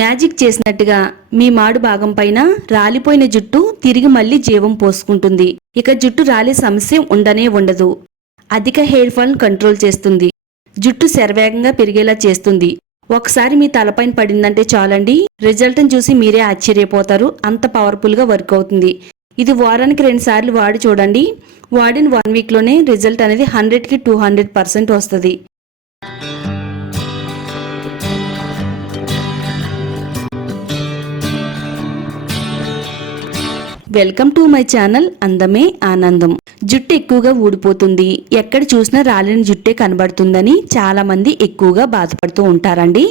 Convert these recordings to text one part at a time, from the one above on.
Magic చేసినట్టుగా మీ మాడు భాగం పైన రాలిపోయిన జుట్టు తిరిగి మళ్ళీ జీవం పోసుకుంటుంది. ఇక జుట్టు రాలే సమస్య ఉండనే ఉండదు. అధిక హెయిర్ ఫాల్ కంట్రోల్ చేస్తుంది. జుట్టు శరవేగంగా పెరిగేలా చేస్తుంది. ఒకసారి మీ తలపైన పడిందంటే చాలండి, రిజల్ట్ని చూసి మీరే ఆశ్చర్యపోతారు. అంత పవర్ఫుల్ గా వర్క్ అవుతుంది. ఇది వారానికి 2 సార్లు వాడి చూడండి. వాడిన 1 వీక్లోనే రిజల్ట్ అనేది 100కి 200% వస్తుంది. వెల్కమ్ టు మై ఛానల్ అందమే ఆనందం. జుట్టు ఎక్కువగా ఊడిపోతుంది, ఎక్కడ చూసినా రాలిన జుట్టే కనబడుతుందని చాలా మంది ఎక్కువగా బాధపడుతూ ఉంటారండి.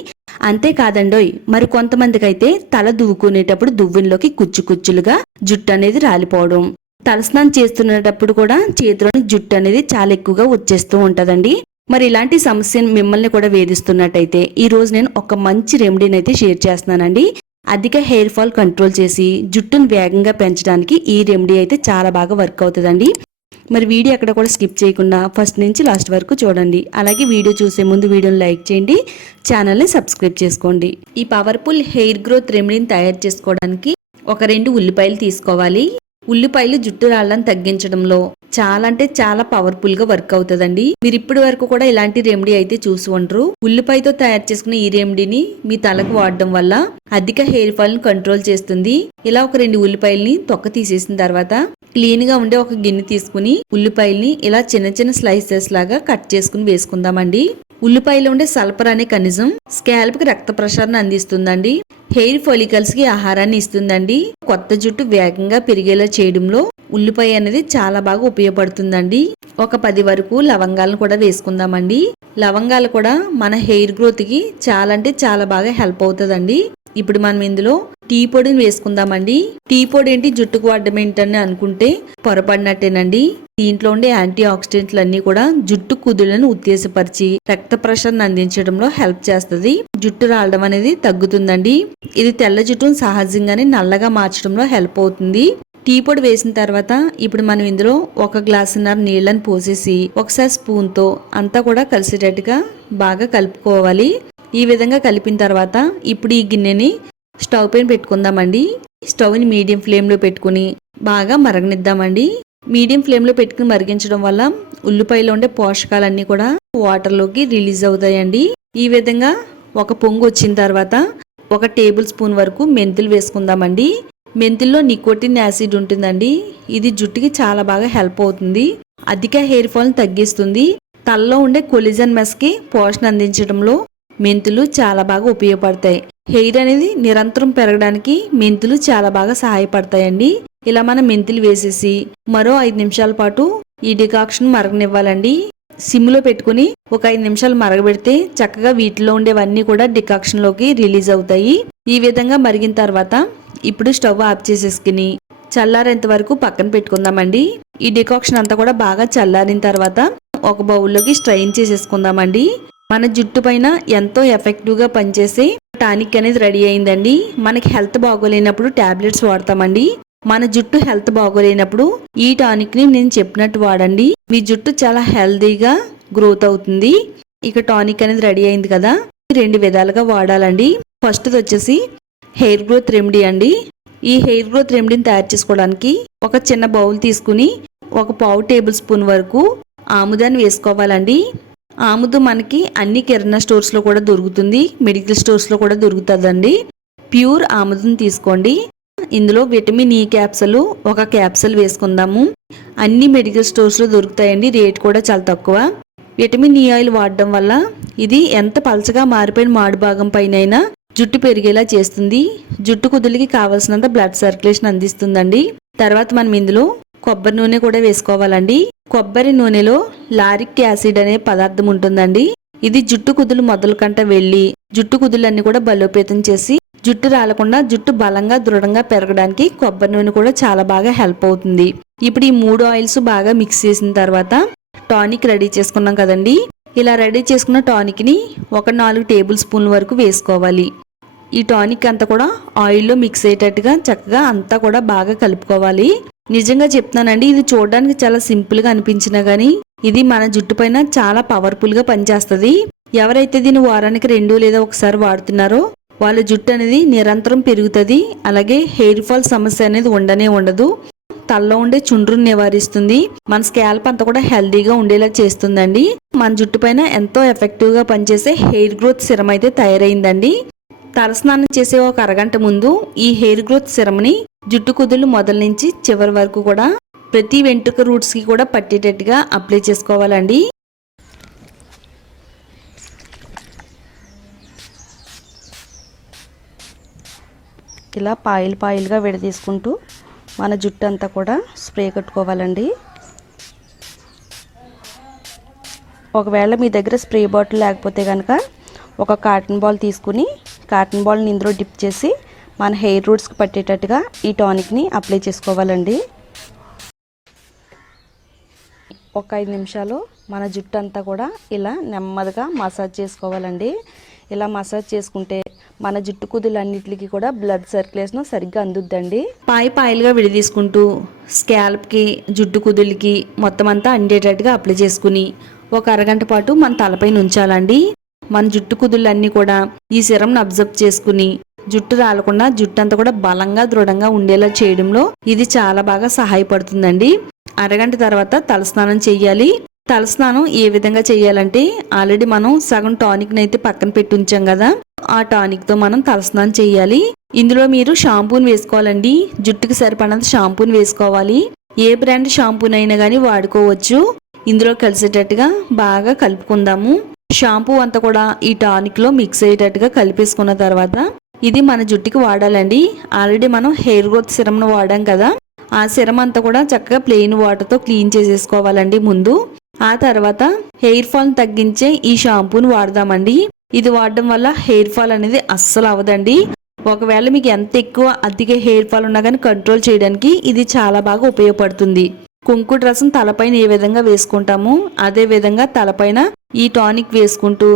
అంతేకాదండోయ్, మరి కొంతమందికి అయితే తల దువ్వుకునేటప్పుడు దువ్వెనలోకి కుచ్చులుగా జుట్టు అనేది రాలిపోవడం, తలస్నానం చేస్తున్నప్పుడు కూడా చేతిలోని జుట్టు అనేది చాలా ఎక్కువగా వచ్చేస్తూ ఉంటదండి. మరి ఇలాంటి సమస్య మిమ్మల్ని కూడా వేధిస్తున్నట్టయితే ఈ రోజు నేను ఒక మంచి రెమెడీని అయితే షేర్ చేస్తున్నానండి. అధిక హెయిర్ ఫాల్ కంట్రోల్ చేసి జుట్టును వేగంగా పెంచడానికి ఈ రెమెడీ అయితే చాలా బాగా వర్క్ అవుతుందండి. మరి వీడియో ఎక్కడ కూడా స్కిప్ చేయకుండా ఫస్ట్ నుంచి లాస్ట్ వరకు చూడండి. అలాగే వీడియో చూసే ముందు వీడియోని లైక్ చేయండి, ఛానల్ని సబ్స్క్రైబ్ చేసుకోండి. ఈ పవర్ఫుల్ హెయిర్ గ్రోత్ రెమెడీని తయారు చేసుకోవడానికి ఒక 2 ఉల్లిపాయలు తీసుకోవాలి. ఉల్లిపాయలు జుట్టు రాళ్ళని తగ్గించడంలో చాలా అంటే చాలా పవర్ఫుల్ గా వర్క్ అవుతుందండి. మీరు ఇప్పటి వరకు కూడా ఇలాంటి రెమెడీ అయితే చూసి ఉండరు. ఉల్లిపాయతో తయారు చేసుకున్న ఈ రెమెడీని మీ తలకు వాడడం వల్ల అధిక హెయిర్ ఫాల్ ని కంట్రోల్ చేస్తుంది. ఇలా ఒక 2 ఉల్లిపాయల్ని తొక్క తీసేసిన తర్వాత క్లీన్ గా ఉండే ఒక గిన్నె తీసుకుని ఉల్లిపాయల్ని ఇలా చిన్న చిన్న స్లైసెస్ లాగా కట్ చేసుకుని వేసుకుందామండి. ఉల్లిపాయలో ఉండే సల్ఫర్ అనే ఖనిజం స్కాల్ప్ కి రక్త ప్రసరణ అందిస్తుందండి. హెయిర్ ఫాలికల్స్ కి ఆహారాన్ని ఇస్తుందండి. కొత్త జుట్టు వేగంగా పెరిగేలా చేయడంలో ఉల్లిపాయ అనేది చాలా బాగా ఉపయోగపడుతుందండి. ఒక 10 వరకు లవంగాలను కూడా వేసుకుందామండి. లవంగాలు కూడా మన హెయిర్ గ్రోత్ కి చాలా అంటే చాలా బాగా హెల్ప్ అవుతుందండి. ఇప్పుడు మనం ఇందులో టీ పొడిని వేసుకుందామండి. టీ పొడి ఏంటి, జుట్టుకు వాడడం ఏంటని అనుకుంటే పొరపడినట్టేనండి. దీంట్లో ఉండే యాంటీ ఆక్సిడెంట్లు అన్ని కూడా జుట్టు కుదులను ఉత్తేజపరిచి రక్త ప్రసరణ అందించడంలో హెల్ప్ చేస్తుంది. జుట్టు రాలడం అనేది తగ్గుతుందండి. ఇది తెల్ల జుట్టును సహజంగానే నల్లగా మార్చడంలో హెల్ప్ అవుతుంది. టీ పొడి వేసిన తర్వాత ఇప్పుడు మనం ఇందులో 1 గ్లాసున్నర నీళ్ళని పోసేసి ఒకసారి స్పూన్ తో అంతా కూడా కలిసేటట్టుగా బాగా కలుపుకోవాలి. ఈ విధంగా కలిపిన తర్వాత ఇప్పుడు ఈ గిన్నెని స్టవ్ పైన పెట్టుకుందామండి. స్టవ్ ని మీడియం ఫ్లేమ్ లో పెట్టుకుని బాగా మరగనిద్దామండి. మీడియం ఫ్లేమ్ లో పెట్టుకుని మరిగించడం వల్ల ఉల్లిపాయలో ఉండే పోషకాలన్నీ కూడా వాటర్ లోకి రిలీజ్ అవుతాయండి. ఈ విధంగా ఒక పొంగు వచ్చిన తర్వాత 1 టేబుల్ స్పూన్ వరకు మెంతులు వేసుకుందామండి. మెంతుల్లో నికోటిన్ యాసిడ్ ఉంటుందండి. ఇది జుట్టుకి చాలా బాగా హెల్ప్ అవుతుంది. అధిక హెయిర్ ఫాల్ ని తగ్గిస్తుంది. తలలో ఉండే కొలిజన్ మెస్ కి పోషణ అందించడంలో మెంతులు చాలా బాగా ఉపయోగపడతాయి. హెయిర్ అనేది నిరంతరం పెరగడానికి మెంతులు చాలా బాగా సహాయపడతాయండి. ఇలా మనం మెంతులు వేసేసి మరో 5 నిమిషాల పాటు ఈ డికాక్షన్ మరగనివ్వాలండి. సిమ్ లో పెట్టుకుని ఒక 5 నిమిషాలు మరగబెడితే చక్కగా వీటిలో ఉండేవన్నీ కూడా డికాక్షన్ లోకి రిలీజ్ అవుతాయి. ఈ విధంగా మరిగిన తర్వాత ఇప్పుడు స్టవ్ ఆఫ్ చేసేసుకుని చల్లారేంత వరకు పక్కన పెట్టుకుందామండి. ఈ డికాక్షన్ అంతా కూడా బాగా చల్లారిన తర్వాత ఒక బౌల్లోకి స్ట్రైన్ చేసేసుకుందామండి. మన జుట్టు పైన ఎంతో ఎఫెక్టివ్ గా పనిచేసే టానిక్ అనేది రెడీ అయిందండి. మనకి హెల్త్ బాగోలేనప్పుడు టాబ్లెట్స్ వాడతామండి. మన జుట్టు హెల్త్ బాగోలేనప్పుడు ఈ టానిక్ ని నేను చెప్పినట్టు వాడండి. మీ జుట్టు చాలా హెల్తీగా గ్రోత్ అవుతుంది. ఇక టానిక్ అనేది రెడీ అయింది కదా, 2 విధాలుగా వాడాలండి. ఫస్ట్ వచ్చేసి హెయిర్ గ్రోత్ రెమెడీ అండి. ఈ హెయిర్ గ్రోత్ రెమెడీని తయారు చేసుకోవడానికి ఒక చిన్న బౌల్ తీసుకుని 1/4 టేబుల్ స్పూన్ వరకు ఆముదాన్ని వేసుకోవాలండి. ఆముదు మనకి అన్ని కిరాణా స్టోర్స్ లో కూడా దొరుకుతుంది, మెడికల్ స్టోర్స్ లో కూడా దొరుకుతుందండి. ప్యూర్ ఆముదం తీసుకోండి. ఇందులో విటమిన్ ఈ క్యాప్సూల్ 1 క్యాప్సూల్ వేసుకుందాము. అన్ని మెడికల్ స్టోర్స్ లో దొరుకుతాయండి, రేట్ కూడా చాలా తక్కువ. విటమిన్ ఈ ఆయిల్ వాడడం వల్ల ఇది ఎంత పలచగా మారిపోయిన మాడు భాగం పైన జుట్టు పెరిగేలా చేస్తుంది. జుట్టు కుదులకి కావాల్సినంత బ్లడ్ సర్క్యులేషన్ అందిస్తుందండి. తర్వాత మనం ఇందులో కొబ్బరి నూనె కూడా వేసుకోవాలండి. కొబ్బరి నూనెలో లారిక్ యాసిడ్ అనే పదార్థం ఉంటుందండి. ఇది జుట్టు కుదులు మొదలు కంట వెళ్ళి జుట్టు కుదులన్నీ కూడా బలోపేతం చేసి జుట్టు రాలకుండా జుట్టు బలంగా దృఢంగా పెరగడానికి కొబ్బరి నూనె కూడా చాలా బాగా హెల్ప్ అవుతుంది. ఇప్పుడు ఈ 3 ఆయిల్స్ బాగా మిక్స్ చేసిన తర్వాత టానిక్ రెడీ చేసుకున్నాం కదండి. ఇలా రెడీ చేసుకున్న టానిక్ ని ఒక 4 టేబుల్ స్పూన్ల వరకు వేసుకోవాలి. ఈ టానిక్ అంతా కూడా ఆయిల్లో మిక్స్ అయ్యేటట్టుగా చక్కగా అంతా కూడా బాగా కలుపుకోవాలి. నిజంగా చెప్తున్నానండి, ఇది చూడడానికి చాలా సింపుల్ గా అనిపించినా గానీ ఇది మన జుట్టు పైన చాలా పవర్ఫుల్ గా పనిచేస్తుంది. ఎవరైతే దీన్ని వారానికి 2 లేదా ఒకసారి వాడుతున్నారో వాళ్ళ జుట్టు అనేది నిరంతరం పెరుగుతుంది. అలాగే హెయిర్ ఫాల్ సమస్య అనేది ఉండదు. తలలో ఉండే చుండ్రును నివారిస్తుంది. మన స్కాల్ప్ అంతా కూడా హెల్దీగా ఉండేలా చేస్తుందండి. మన జుట్టు పైన ఎంతో ఎఫెక్టివ్ గా పనిచేసే హెయిర్ గ్రోత్ సిరం అయితే తయారైందండి. తలస్నానం చేసే ఒక అరగంట ముందు ఈ హెయిర్ గ్రోత్ సిరంని జుట్టు కుదులు మొదల నుంచి చివరి వరకు కూడా ప్రతి వెంట్రుక రూట్స్ కి కూడా పట్టేటట్టుగా అప్లై చేసుకోవాలండి. ఇలా పాయిలుగా విడదీసుకుంటూ మన జుట్టు అంతా కూడా స్ప్రే కట్టుకోవాలండి. ఒకవేళ మీ దగ్గర స్ప్రే బాటిల్ లేకపోతే కనుక ఒక కాటన్ బాల్ తీసుకుని కాటన్ బాల్ని ఇందులో డిప్ చేసి మన హెయిర్ రూట్స్కి పట్టేటట్టుగా ఈ టానిక్ని అప్లై చేసుకోవాలండి. ఒక 5 నిమిషాలు మన జుట్టు అంతా కూడా ఇలా నెమ్మదిగా మసాజ్ చేసుకోవాలండి. ఇలా మసాజ్ చేసుకుంటే మన జుట్టు కుదులన్నిటికి కూడా బ్లడ్ సర్క్యులేషన్ సరిగ్గా అందుద్దండి. పాయిలుగా విడదీసుకుంటూ స్కాల్ప్కి జుట్టు కుదులకి మొత్తం అంతా అందేటట్టుగా అప్లై చేసుకుని ఒక అరగంట పాటు మన తలపైన ఉంచాలండి. మన జుట్టు కుదులన్నీ కూడా ఈ సిరంను అబ్జర్వ్ చేసుకుని జుట్టు రాలకుండా జుట్టు అంతా కూడా బలంగా దృఢంగా ఉండేలా చేయడంలో ఇది చాలా బాగా సహాయపడుతుందండి. అరగంట తర్వాత తలస్నానం చెయ్యాలి. తలస్నానం ఏ విధంగా చేయాలంటే ఆల్రెడీ మనం సగం టానిక్ అయితే పక్కన పెట్టి ఉంచాం కదా, ఆ టానిక్ తో మనం తలస్నానం చేయాలి. ఇందులో మీరు షాంపూని వేసుకోవాలండి. జుట్టుకి సరిపడినంత షాంపూని వేసుకోవాలి. ఏ బ్రాండ్ షాంపూనైనా కానీ వాడుకోవచ్చు. ఇందులో కలిసేటట్టుగా బాగా కలుపుకుందాము. షాంపూ అంతా కూడా ఈ టానిక్ లో మిక్స్ అయ్యేటట్టుగా కలిపేసుకున్న తర్వాత ఇది మన జుట్టుకి వాడాలండి. ఆల్రెడీ మనం హెయిర్ గ్రోత్ సిరంను వాడాం కదా, ఆ సిరం అంతా కూడా చక్కగా ప్లెయిన్ వాటర్తో క్లీన్ చేసేసుకోవాలండి ముందు. ఆ తర్వాత హెయిర్ ఫాల్ తగ్గించే ఈ షాంపూని వాడదామండి. ఇది వాడడం వల్ల హెయిర్ ఫాల్ అనేది అస్సలు అవ్వదండి. ఒకవేళ మీకు ఎంత ఎక్కువ అతిగా హెయిర్ ఫాల్ ఉన్నా కానీ కంట్రోల్ చేయడానికి ఇది చాలా బాగా ఉపయోగపడుతుంది. కుంకుడు రసం తలపైన ఏ విధంగా వేసుకుంటామో అదే విధంగా తలపైన ఈ టానిక్ వేసుకుంటూ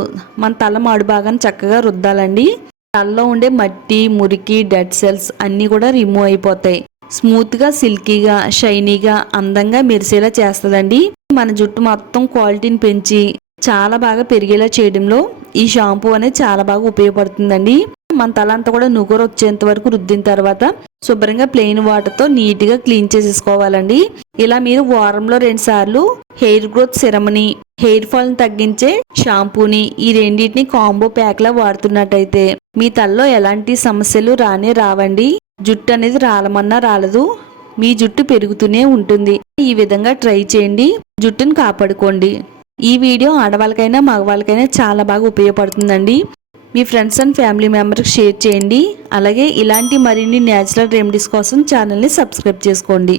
మన తల మాడు భాగాన్ని చక్కగా రుద్దాలండి. తలలో ఉండే మట్టి, మురికి, డెడ్ సెల్స్ అన్నీ కూడా రిమూవ్ అయిపోతాయి. స్మూత్ గా, సిల్కీగా, షైనీగా, అందంగా మెరిసేలా చేస్తుందండి. మన జుట్టు మొత్తం క్వాలిటీని పెంచి చాలా బాగా పెరిగేలా చేయడంలో ఈ షాంపూ అనేది చాలా బాగా ఉపయోగపడుతుందండి. మన తల అంతా కూడా నుగురు వచ్చేంత వరకు రుద్దిన తర్వాత శుభ్రంగా ప్లెయిన్ వాటర్ తో నీట్ గా క్లీన్ చేసేసుకోవాలండి. ఇలా మీరు వారంలో 2 సార్లు హెయిర్ గ్రోత్ సిరమ్ని, హెయిర్ ఫాల్ ని తగ్గించే షాంపూని ఈ రెండింటిని కాంబో ప్యాక్ లా వాడుతున్నట్టయితే మీ తలలో ఎలాంటి సమస్యలు రావండి. జుట్టు అనేది రాలమన్నా రాలదు. మీ జుట్టు పెరుగుతూనే ఉంటుంది. ఈ విధంగా ట్రై చేయండి. జుట్టును కాపాడుకోండి. ఈ వీడియో ఆడవాళ్ళకైనా మగవాళ్ళకైనా చాలా బాగా ఉపయోగపడుతుందండి. మీ ఫ్రెండ్స్ అండ్ ఫ్యామిలీ మెంబర్కి షేర్ చేయండి. అలాగే ఇలాంటి మరిన్ని న్యాచురల్ రెమెడీస్ కోసం ఛానల్ని సబ్స్క్రైబ్ చేసుకోండి.